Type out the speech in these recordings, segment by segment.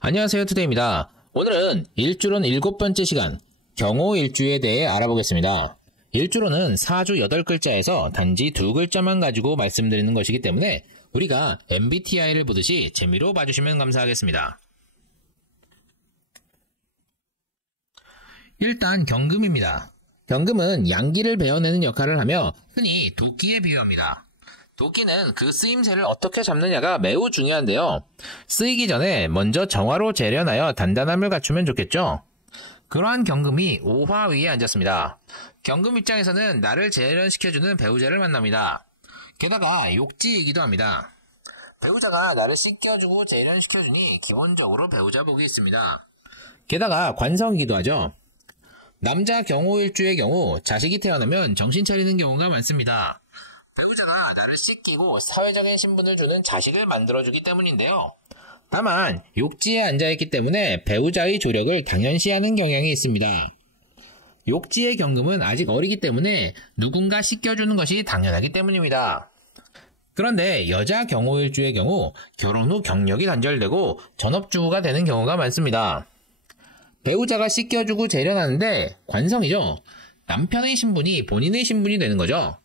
안녕하세요, 투데이입니다. 오늘은 일주론 7번째 시간, 경호일주에 대해 알아보겠습니다. 일주론은 4주 8글자에서 단지 2글자만 가지고 말씀드리는 것이기 때문에 우리가 MBTI를 보듯이 재미로 봐주시면 감사하겠습니다. 일단 경금입니다. 경금은 양기를 베어내는 역할을 하며 흔히 도끼에 비유합니다. 도끼는 그 쓰임새를 어떻게 잡느냐가 매우 중요한데요. 쓰이기 전에 먼저 정화로 재련하여 단단함을 갖추면 좋겠죠. 그러한 경금이 5화 위에 앉았습니다. 경금 입장에서는 나를 재련시켜주는 배우자를 만납니다. 게다가 욕지이기도 합니다. 배우자가 나를 씻겨주고 재련시켜주니 기본적으로 배우자 복이 있습니다. 게다가 관성이기도 하죠. 남자 경호일주의 경우 자식이 태어나면 정신 차리는 경우가 많습니다. 씻기고 사회적인 신분을 주는 자식을 만들어주기 때문인데요. 다만 욕지에 앉아있기 때문에 배우자의 조력을 당연시하는 경향이 있습니다. 욕지의 경금은 아직 어리기 때문에 누군가 씻겨주는 것이 당연하기 때문입니다. 그런데 여자 경호일주의 경우 결혼 후 경력이 단절되고 전업주부가 되는 경우가 많습니다. 배우자가 씻겨주고 재련하는데 관성이죠. 남편의 신분이 본인의 신분이 되는 거죠.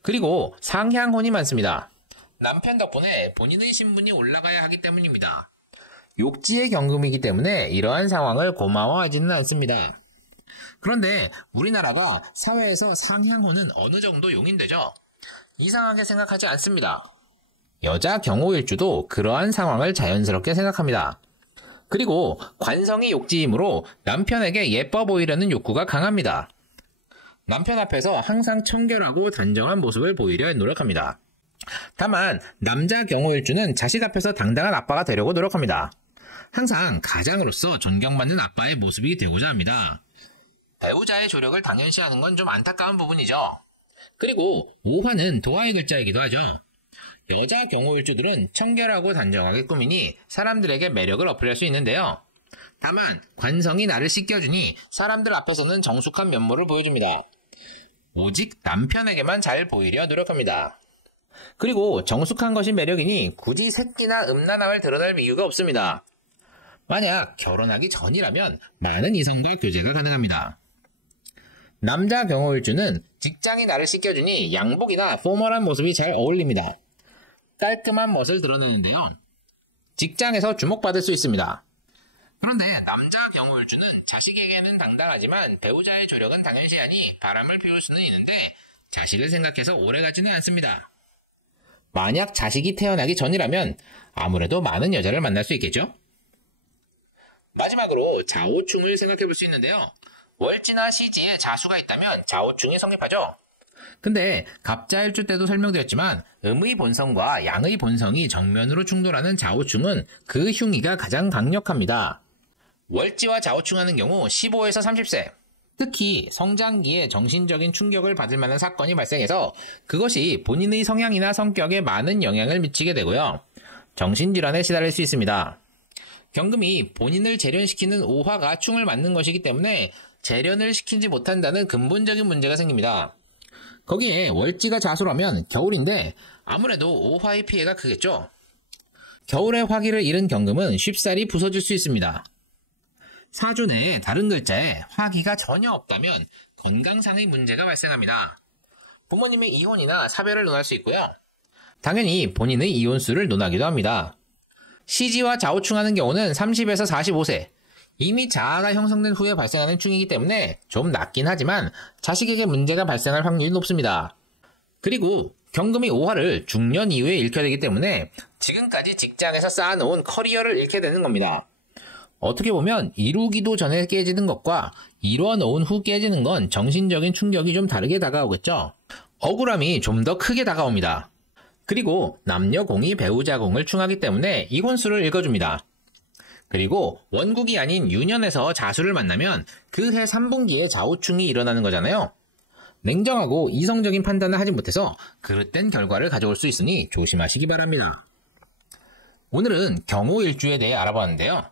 그리고 상향혼이 많습니다. 남편 덕분에 본인의 신분이 올라가야 하기 때문입니다. 욕지의 경금이기 때문에 이러한 상황을 고마워하지는 않습니다. 그런데 우리나라가 사회에서 상향혼은 어느 정도 용인되죠? 이상하게 생각하지 않습니다. 여자 경호일주도 그러한 상황을 자연스럽게 생각합니다. 그리고 관성이 욕지이므로 남편에게 예뻐 보이려는 욕구가 강합니다. 남편 앞에서 항상 청결하고 단정한 모습을 보이려 노력합니다. 다만 남자 경호일주는 자식 앞에서 당당한 아빠가 되려고 노력합니다. 항상 가장으로서 존경받는 아빠의 모습이 되고자 합니다. 배우자의 조력을 당연시하는 건 좀 안타까운 부분이죠. 그리고 5화는 도화의 글자이기도 하죠. 여자 경호일주들은 청결하고 단정하게 꾸미니 사람들에게 매력을 어필할 수 있는데요. 다만 관성이 나를 씻겨주니 사람들 앞에서는 정숙한 면모를 보여줍니다. 오직 남편에게만 잘 보이려 노력합니다. 그리고 정숙한 것이 매력이니 굳이 새끼나 음란함을 드러낼 이유가 없습니다. 만약 결혼하기 전이라면 많은 이성과 교제가 가능합니다. 남자 경호일주는 직장이 나를 씻겨주니 양복이나 포멀한 모습이 잘 어울립니다. 깔끔한 멋을 드러내는데요. 직장에서 주목받을 수 있습니다. 그런데 남자 경호일주는 자식에게는 당당하지만 배우자의 조력은 당연시하니 바람을 피울 수는 있는데 자식을 생각해서 오래가지는 않습니다. 만약 자식이 태어나기 전이라면 아무래도 많은 여자를 만날 수 있겠죠? 마지막으로 자오충을 생각해 볼 수 있는데요. 월지나 시지에 자수가 있다면 자오충이 성립하죠. 근데 갑자일주 때도 설명드렸지만 음의 본성과 양의 본성이 정면으로 충돌하는 자오충은 그 흉의가 가장 강력합니다. 월지와 자오충하는 경우 15에서 30세, 특히 성장기에 정신적인 충격을 받을 만한 사건이 발생해서 그것이 본인의 성향이나 성격에 많은 영향을 미치게 되고요. 정신질환에 시달릴 수 있습니다. 경금이 본인을 재련시키는 5화가 충을 맞는 것이기 때문에 재련을 시키지 못한다는 근본적인 문제가 생깁니다. 거기에 월지가 자수라면 겨울인데 아무래도 5화의 피해가 크겠죠. 겨울에 화기를 잃은 경금은 쉽사리 부서질 수 있습니다. 4주 내에 다른 글자에 화기가 전혀 없다면 건강상의 문제가 발생합니다. 부모님의 이혼이나 사별을 논할 수 있고요. 당연히 본인의 이혼수를 논하기도 합니다. 시지와 자오충하는 경우는 30에서 45세, 이미 자아가 형성된 후에 발생하는 충이기 때문에 좀 낫긴 하지만 자식에게 문제가 발생할 확률이 높습니다. 그리고 경금이 5화를 중년 이후에 잃게 되기 때문에 지금까지 직장에서 쌓아놓은 커리어를 잃게 되는 겁니다. 어떻게 보면 이루기도 전에 깨지는 것과 이루어놓은 후 깨지는 건 정신적인 충격이 좀 다르게 다가오겠죠. 억울함이 좀 더 크게 다가옵니다. 그리고 남녀공이 배우자공을 충하기 때문에 이혼수를 읽어줍니다. 그리고 원국이 아닌 유년에서 자수를 만나면 그 해 3분기에 자오충이 일어나는 거잖아요. 냉정하고 이성적인 판단을 하지 못해서 그릇된 결과를 가져올 수 있으니 조심하시기 바랍니다. 오늘은 경호일주에 대해 알아봤는데요.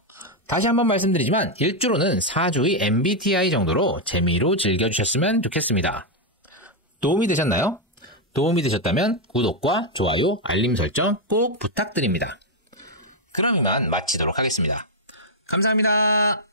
다시 한번 말씀드리지만 일주로는 4주의 MBTI 정도로 재미로 즐겨주셨으면 좋겠습니다. 도움이 되셨나요? 도움이 되셨다면 구독과 좋아요, 알림 설정 꼭 부탁드립니다. 그럼 이만 마치도록 하겠습니다. 감사합니다.